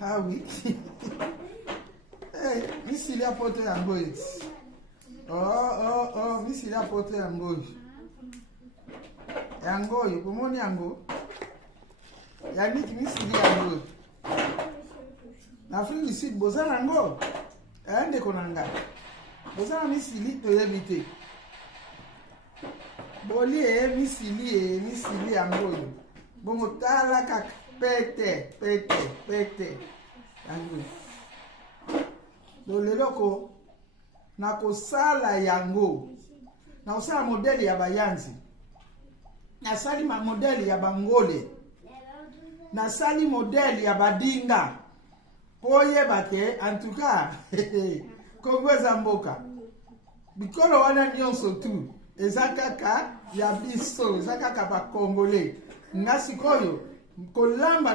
Ah oui. Hey, MISILI a poto yango eti. Oh, MISILI a poto yango. Yango yo, komoni yango. Yaniki MISILI yango. Na Afrique du Sud, boza yango. Ende konanga. Boza MISILI toyebite. Boli MISILI yango yo. Bongo tala kaka pete. Yango. Do leloko na kosala yango. Na kosala modeli ya bayanzi. Na sali ma modeli ya bangole. Na sali modeli ya badinga. Poye bate en tout cas Kongo Zamboka. Bikolo wana nyonso tu. Ezakaka ya biso, ezakaka ba Congolais. Ngasikoyo kolamba